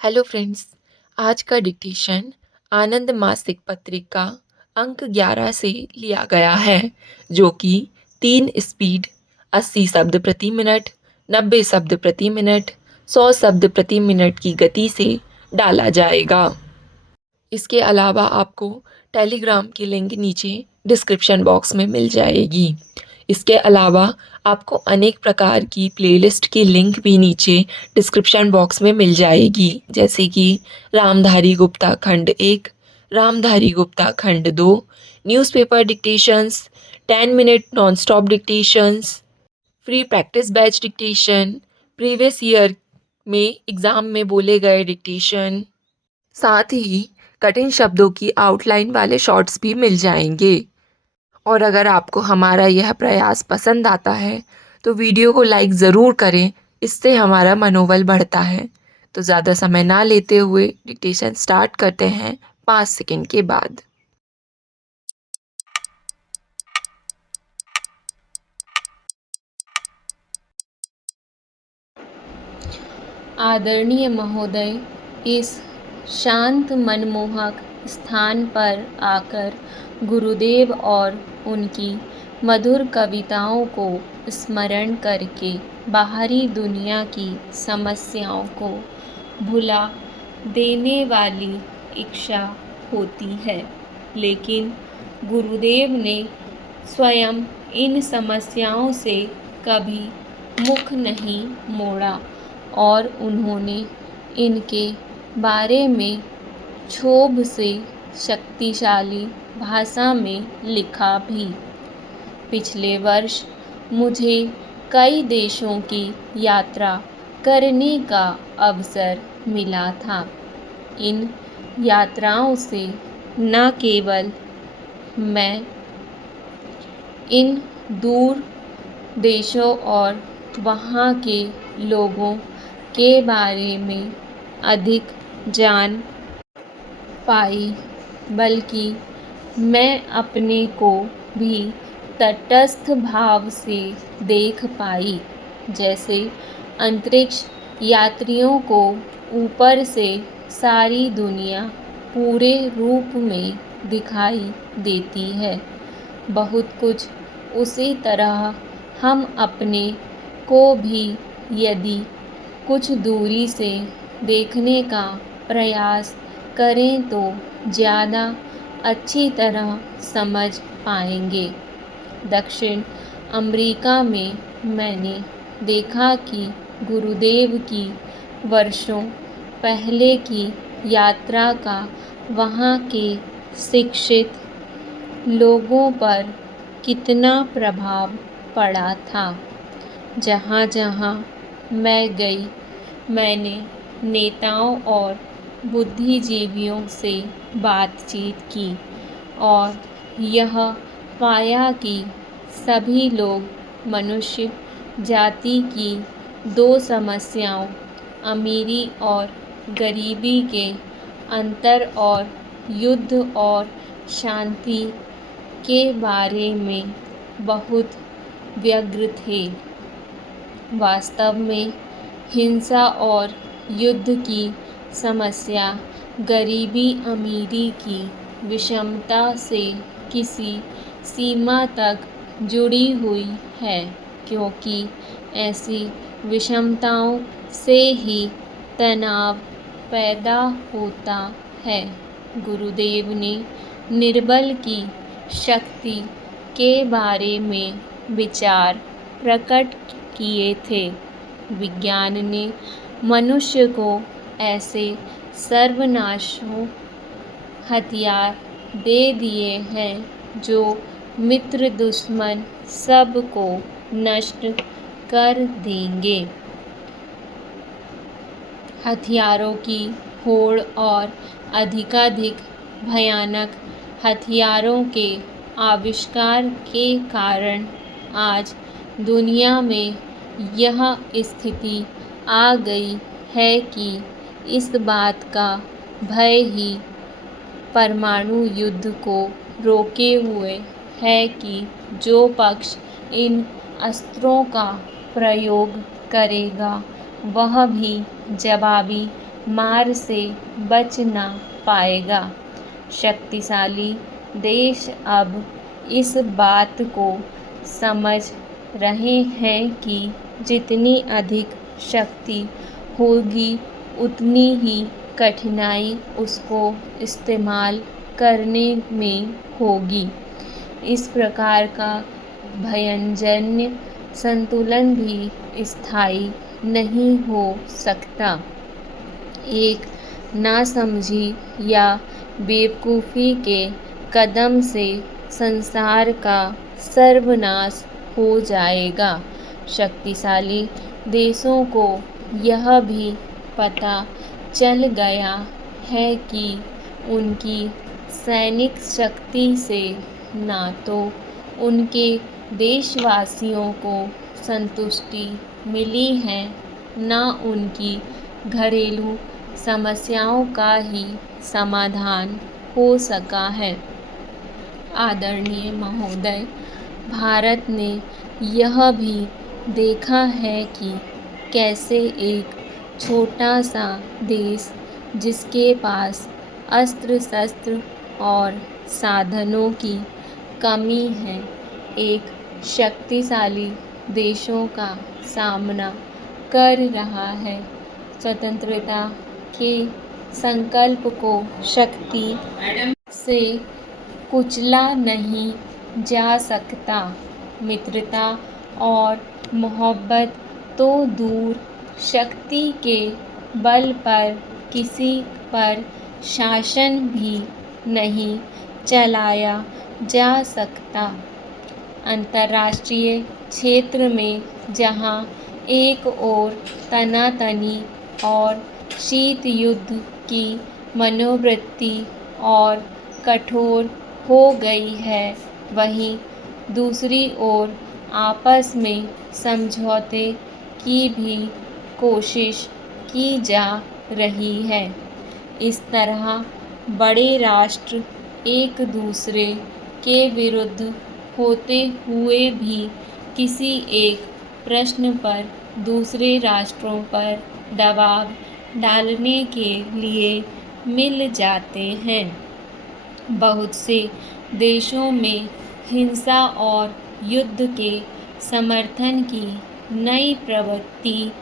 Hello friends. आज का dictation आनंद मासिक पत्रिका अंक 11 से लिया गया है, जो कि 3 स्पीड 80 शब्द प्रति मिनट, 90 शब्द प्रति मिनट, 100 शब्द प्रति मिनट की गति से डाला जाएगा। इसके अलावा आपको टेलीग्राम की लिंक नीचे डिस्क्रिप्शन बॉक्स में मिल जाएगी। इसके अलावा आपको अनेक प्रकार की प्लेलिस्ट की लिंक भी नीचे डिस्क्रिप्शन बॉक्स में मिल जाएगी, जैसे कि रामधारी गुप्ता खंड 1, रामधारी गुप्ता खंड 2, newspaper dictations, 10 minute non stop dictations, free practice batch dictation, previous year में एग्ज़ाम में बोले गए डिक्टेशन, साथ ही कठिन शब्दों की आउटलाइन वाले शॉर्ट्स भी मिल जाएंगे। और अगर आपको हमारा यह प्रयास पसंद आता है तो वीडियो को लाइक ज़रूर करें, इससे हमारा मनोबल बढ़ता है। तो ज़्यादा समय ना लेते हुए डिक्टेशन स्टार्ट करते हैं 5 सेकंड के बाद। आदरणीय महोदय, इस शांत मनमोहक स्थान पर आकर गुरुदेव और उनकी मधुर कविताओं को स्मरण करके बाहरी दुनिया की समस्याओं को भुला देने वाली इच्छा होती है, लेकिन गुरुदेव ने स्वयं इन समस्याओं से कभी मुख नहीं मोड़ा और उन्होंने इनके बारे में क्षोभ से शक्तिशाली भाषा में लिखा भी। पिछले वर्ष मुझे कई देशों की यात्रा करने का अवसर मिला था। इन यात्राओं से न केवल मैं इन दूर देशों और वहाँ के लोगों के बारे में अधिक जान पाई, बल्कि मैं अपने को भी तटस्थ भाव से देख पाई, जैसे अंतरिक्ष यात्रियों को ऊपर से सारी दुनिया पूरे रूप में दिखाई देती है। बहुत कुछ उसी तरह हम अपने को भी यदि कुछ दूरी से देखने का प्रयास करें तो ज़्यादा अच्छी तरह समझ पाएंगे। दक्षिण अमेरिका में मैंने देखा कि गुरुदेव की वर्षों पहले की यात्रा का वहाँ के शिक्षित लोगों पर कितना प्रभाव पड़ा था। जहाँ जहाँ मैं गई, मैंने नेताओं और बुद्धिजीवियों से बातचीत की और यह पाया कि सभी लोग मनुष्य जाति की दो समस्याओं, अमीरी और गरीबी के अंतर और युद्ध और शांति के बारे में बहुत व्यग्र थे। वास्तव में हिंसा और युद्ध की समस्या गरीबी अमीरी की विषमता से किसी सीमा तक जुड़ी हुई है, क्योंकि ऐसी विषमताओं से ही तनाव पैदा होता है। गुरुदेव ने निर्बल की शक्ति के बारे में विचार प्रकट किए थे। विज्ञान ने मनुष्य को ऐसे सर्वनाशों हथियार दे दिए हैं जो मित्र दुश्मन सब को नष्ट कर देंगे। हथियारों की होड़ और अधिकाधिक भयानक हथियारों के आविष्कार के कारण आज दुनिया में यह स्थिति आ गई है कि इस बात का भय ही परमाणु युद्ध को रोके हुए है कि जो पक्ष इन अस्त्रों का प्रयोग करेगा वह भी जवाबी मार से बच ना पाएगा। शक्तिशाली देश अब इस बात को समझ रहे हैं कि जितनी अधिक शक्ति होगी उतनी ही कठिनाई उसको इस्तेमाल करने में होगी। इस प्रकार का भयंजन्य संतुलन भी स्थायी नहीं हो सकता। एक नासमझी या बेवकूफ़ी के कदम से संसार का सर्वनाश हो जाएगा। शक्तिशाली देशों को यह भी पता चल गया है कि उनकी सैनिक शक्ति से ना तो उनके देशवासियों को संतुष्टि मिली है, ना उनकी घरेलू समस्याओं का ही समाधान हो सका है। आदरणीय महोदय, भारत ने यह भी देखा है कि कैसे एक छोटा सा देश जिसके पास अस्त्र शस्त्र और साधनों की कमी है, एक शक्तिशाली देशों का सामना कर रहा है। स्वतंत्रता के संकल्प को शक्ति से कुचला नहीं जा सकता। मित्रता और मोहब्बत तो दूर, शक्ति के बल पर किसी पर शासन भी नहीं चलाया जा सकता। अंतर्राष्ट्रीय क्षेत्र में जहां एक ओर तनातनी और शीत युद्ध की मनोवृत्ति और कठोर हो गई है, वहीं दूसरी ओर आपस में समझौते की भी कोशिश की जा रही है। इस तरह बड़े राष्ट्र एक दूसरे के विरुद्ध होते हुए भी किसी एक प्रश्न पर दूसरे राष्ट्रों पर दबाव डालने के लिए मिल जाते हैं। बहुत से देशों में हिंसा और युद्ध के समर्थन की नई प्रवृत्ति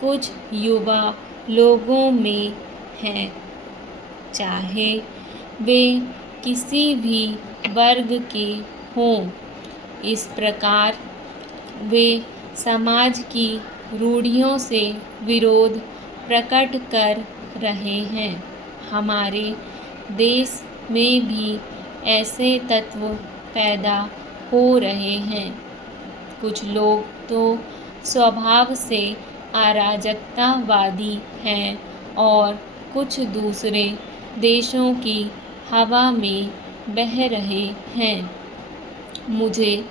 कुछ युवा लोगों में है, चाहे वे किसी भी वर्ग के हों। इस प्रकार वे समाज की रूढ़ियों से विरोध प्रकट कर रहे हैं। हमारे देश में भी ऐसे तत्व पैदा हो रहे हैं। कुछ लोग तो स्वभाव से अराजकतावादी हैं और कुछ दूसरे देशों की हवा में बह रहे हैं। मुझे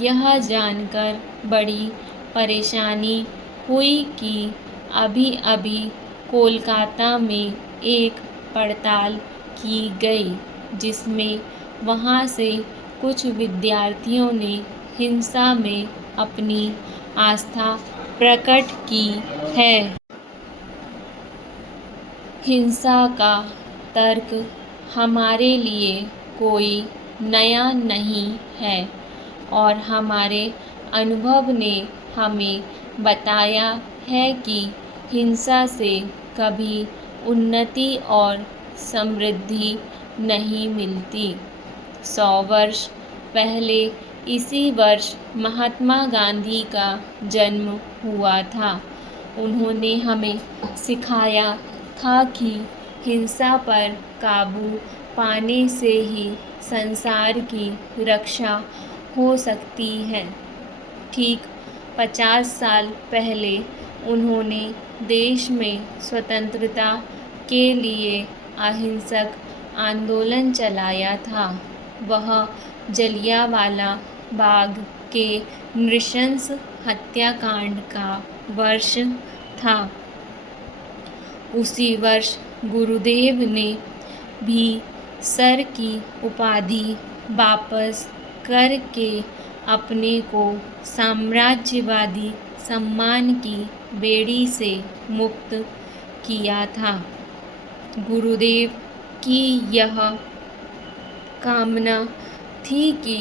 यह जानकर बड़ी परेशानी हुई कि अभी-अभी कोलकाता में एक पड़ताल की गई, जिसमें वहाँ से कुछ विद्यार्थियों ने हिंसा में अपनी आस्था प्रकट की है। हिंसा का तर्क हमारे लिए कोई नया नहीं है और हमारे अनुभव ने हमें बताया है कि हिंसा से कभी उन्नति और समृद्धि नहीं मिलती। 100 वर्ष पहले इसी वर्ष महात्मा गांधी का जन्म हुआ था। उन्होंने हमें सिखाया था कि हिंसा पर काबू पाने से ही संसार की रक्षा हो सकती है। ठीक 50 साल पहले उन्होंने देश में स्वतंत्रता के लिए अहिंसक आंदोलन चलाया था। वह जलियांवाला बाग के नृशंस हत्याकांड का वर्ष था। उसी वर्ष गुरुदेव ने भी सर की उपाधि वापस करके अपने को साम्राज्यवादी सम्मान की बेड़ी से मुक्त किया था। गुरुदेव की यह कामना थी कि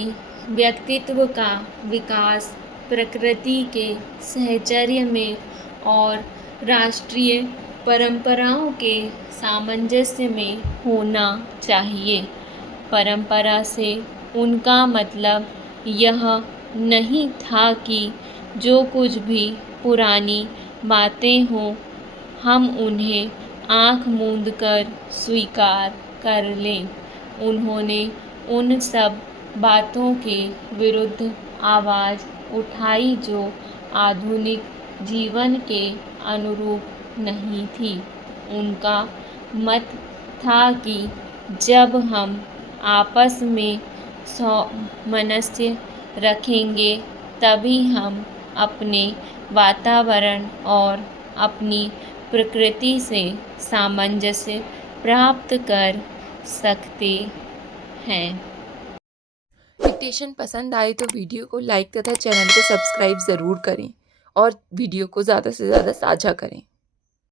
व्यक्तित्व का विकास प्रकृति के साहचर्य में और राष्ट्रीय परंपराओं के सामंजस्य में होना चाहिए। परंपरा से उनका मतलब यह नहीं था कि जो कुछ भी पुरानी बातें हों हम उन्हें आँख मूंद कर स्वीकार कर लें। उन्होंने उन सब बातों के विरुद्ध आवाज़ उठाई जो आधुनिक जीवन के अनुरूप नहीं थी। उनका मत था कि जब हम आपस में सामंजस्य रखेंगे तभी हम अपने वातावरण और अपनी प्रकृति से सामंजस्य प्राप्त कर सकते हैं। डिक्टेशन पसंद आए तो वीडियो को लाइक तथा चैनल को सब्सक्राइब ज़रूर करें और वीडियो को ज़्यादा से ज़्यादा साझा करें।